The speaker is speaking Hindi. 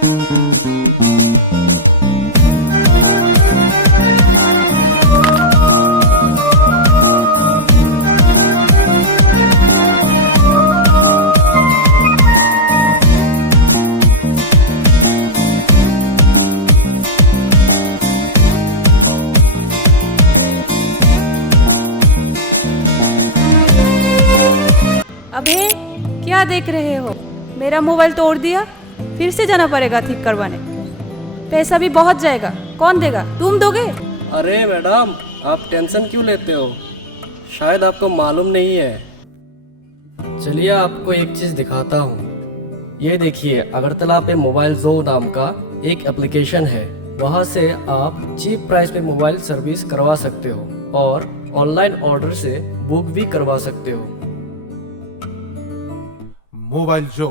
अबे क्या देख रहे हो? मेरा मोबाइल तोड़ दिया, फिर से जाना पड़ेगा ठीक करवाने। पैसा भी बहुत जाएगा, कौन देगा? तुम दोगे? अरे मैडम, आप टेंशन क्यों लेते हो? शायद आपको मालूम नहीं है। चलिए आपको एक चीज़ दिखाता हूँ। ये देखिए, अगरतला पे मोबाइल जो नाम का एक एप्लीकेशन है। वहाँ से आप चीप प्राइस पे मोबाइल सर्विस करवा सकते हो और ऑनलाइन ऑर्डर से बुक भी करवा सकते हो। मोबाइल जो